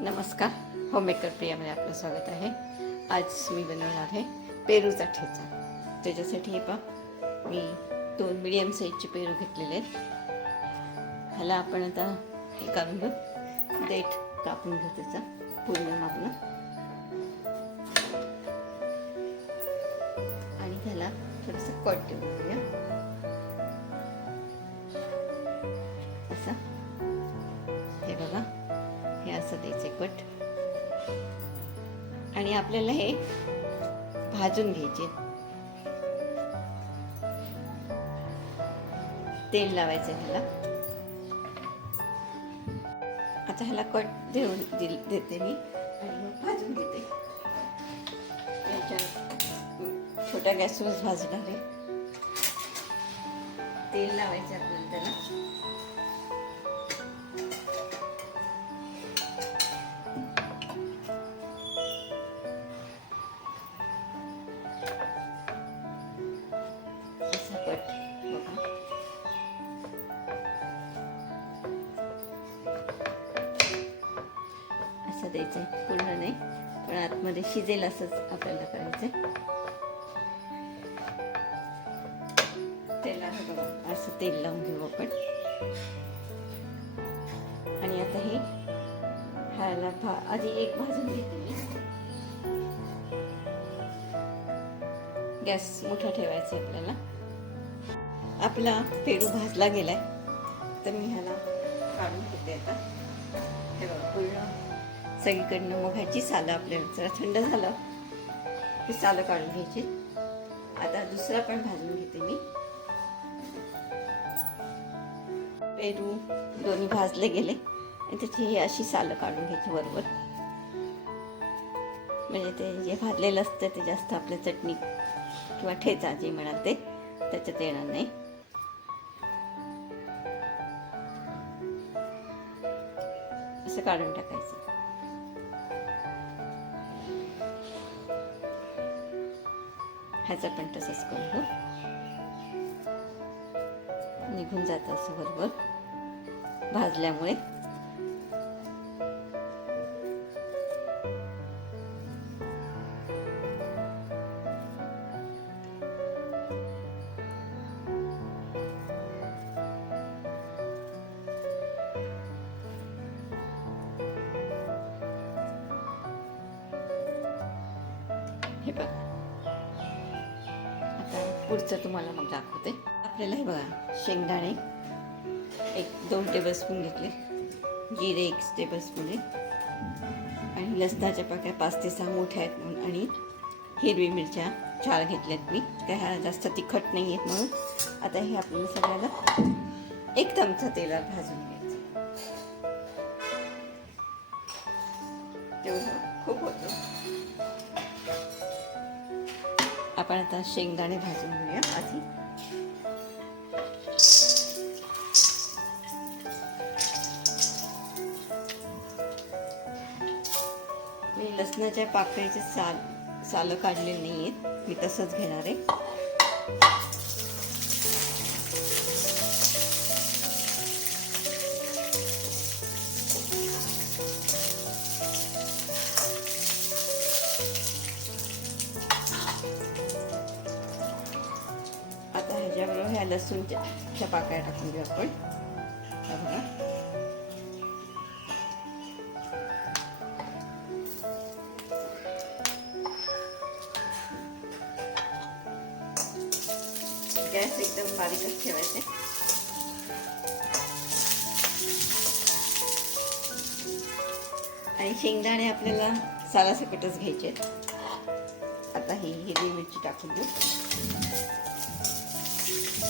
नमस्कार. होममेकर प्रियामध्ये आपलं स्वागत आहे. आज मी बनवणार आहे पेरूचा ठेचा. त्याच्यासाठी हे पा मी दोन मिडियम साईजचे पेरू घेतलेले आहेत. ह्याला आपण आता हे काढून घेऊ. देठ कापून घेऊ त्याचा पूर्ण मागणं आणि त्याला थोडंसं कट देऊन घेऊया. असं द्यायचे कट. आणि आपल्याला हे भाजून घ्यायचे. तेल लावायचं ह्याला आता ह्याला कट देऊन दिल देते मी. आणि मग भाजून घेते. याच्या छोट्या गॅसवरच भाजणार आहे. तेल लावायचं आपल्याला त्याला. असं द्यायचं आहे पूर्ण नाही पण आतमध्ये शिजेल असंच आपल्याला करायचं तेला बघा असं तेल लावून घेऊ आपण. आणि आता हे ह्याला भा आधी एक भाजून घेते मी. गॅस मोठा ठेवायचा आहे आपल्याला. आपला पेरू भाजला गेलाय तर मी ह्याला काढून घेते आता. हे बघा पूर्ण सगळीकडनं मग ह्याची सालं आपल्याला जरा थंड झालं. हे सालं काढून घ्यायची. आता दुसरा पण भाजून घेते मी. पेरू दोन्ही भाजले गेले. आणि त्याची ही अशी सालं काढून घ्यायची बरोबर म्हणजे ते जे भाजलेलं असतं ते जास्त आपल्या चटणी किंवा ठेचा जे म्हणाल ते त्याच्यात येणार नाही. असं काढून टाकायचं. ह्याचा पण तसंच करू. हो. निघून जात असं बरोबर. भाजल्यामुळे. हे बघा. पुढचं तुम्हाला मग दाखवते. आपल्याला हे बघा शेंगदाणे. एक दोन टेबलस्पून घेतले. जिरे एक टेबलस्पून आहे. आणि लसणाच्या पाक्या पाच ते सहा मोठ्या आहेत म्हणून. आणि हिरवी मिरच्या चार घेतल्यात मी. त्या ह्या जास्त तिखट नाही आहेत म्हणून. आता हे आपल्याला सगळ्याला एक चमचा तेलात भाजून घ्यायचं. तेवढं खूप होतं. आपण आता शेंगदाणे भाजून घेऊया आधी. मी लसणाच्या पाकळीचे साल सालं काढले नाही आहेत मी तसंच घेणार आहे. ह्या लसूणच्या च्या पाकळ्या टाकून घेऊ आपण. बघा. गॅस एकदम बारीकच ठेवायचे. आणि शेंगदाणे आपल्याला सालासकटच घ्यायचे आहेत. आता ही हिरवी मिरची टाकून देऊ.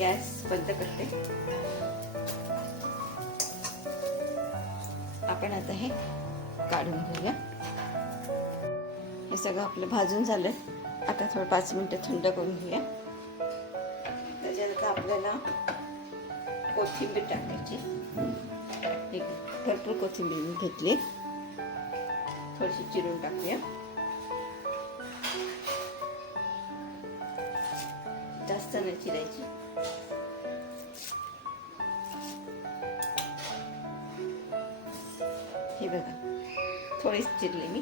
गॅस बंद करते. आपण आता हे काढून घेऊया. हे सगळं आपलं भाजून झालं. आता थोडं पाच मिनटं थंड करून घेऊया. त्याच्यानंतर आपल्याला कोथिंबीर टाकायची. एक भरपूर कोथिंबीर मी घेतली. थोडीशी चिरून टाकूया. जास्त नाही चिरायची. हे बघा थोडीच चिरली मी.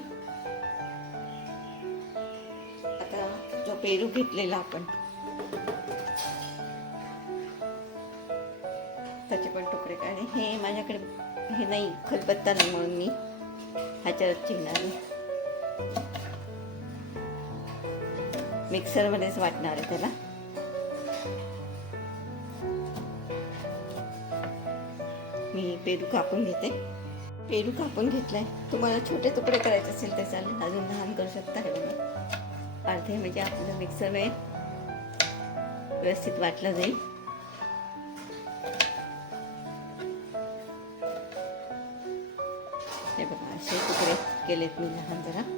आता जो पेरू घेतलेला आपण त्याचे पण तुकडे काढले. हे माझ्याकडे हे नाही खलबत्ता नाही म्हणून मी ह्याच्यावर चिरणार आहे. मिक्सरमध्येच वाटणार आहे त्याला. मी पेरू कापून घेते. पेरू कापून घेतलाय. तुम्हाला छोटे तुकडे करायचे असेल तर चालेल. अजून लहान करू शकता हे बघा. अर्धे म्हणजे आपलं वेळ व्यवस्थित वाटलं जाईल. हे बघा असे तुकडे केलेत मी लहान जरा.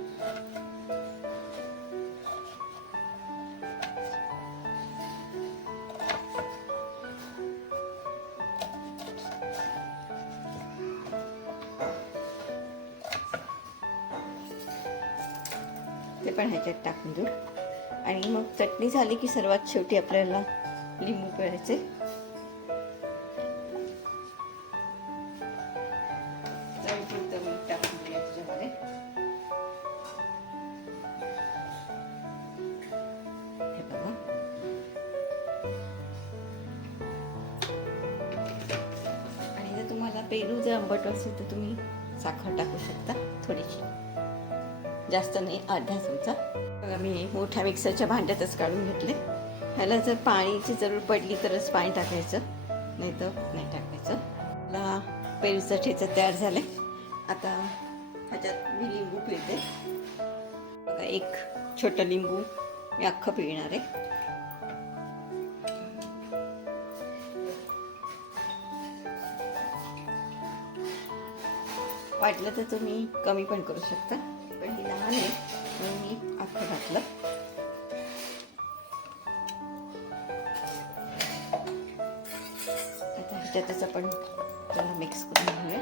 ते पण ह्याच्यात टाकून देऊ. आणि मग चटणी झाली की सर्वात शेवटी आपल्याला लिंबू पिळायचे. टाकून बघा. आणि जर तुम्हाला पेरू जर आंबट असेल तर तुम्ही साखर टाकू शकता थोडीशी. जास्त नाही अर्धा चमचा. बघा मी मोठ्या मिक्सरच्या भांड्यातच काढून घेतले. ह्याला जर पाणीची जरूर पडली तरच पाणी टाकायचं नाही तर नाही टाकायचं. मला पेरूचं ठेचं तयार झालं आता ह्याच्यात मी लिंबू पिळते. बघा एक छोटं लिंबू मी अख्खं पिळणार आहे. वाटलं तर तुम्ही कमी पण करू शकता. आणि मी अख्खं घातलं. आता ह्याच्यातच आपण त्याला मिक्स करून घेऊया.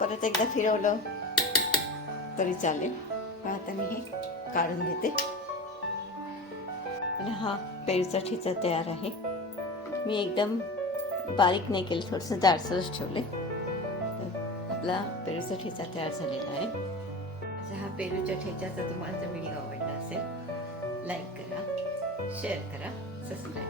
परत एकदा फिरवलं तरी चालेल. पण आता मी हे काढून घेते. आणि हा पेरूचा ठेचा तयार आहे. मी एकदम बारीक नाही केलं थोडंसं जाडसरच ठेवले आपला पेरूचा ठेचा तयार झालेला आहे. हा पेरूच्या ठेच्याचा तुम्हाला जर व्हिडिओ आवडला असेल लाईक करा शेअर करा सबस्क्राईब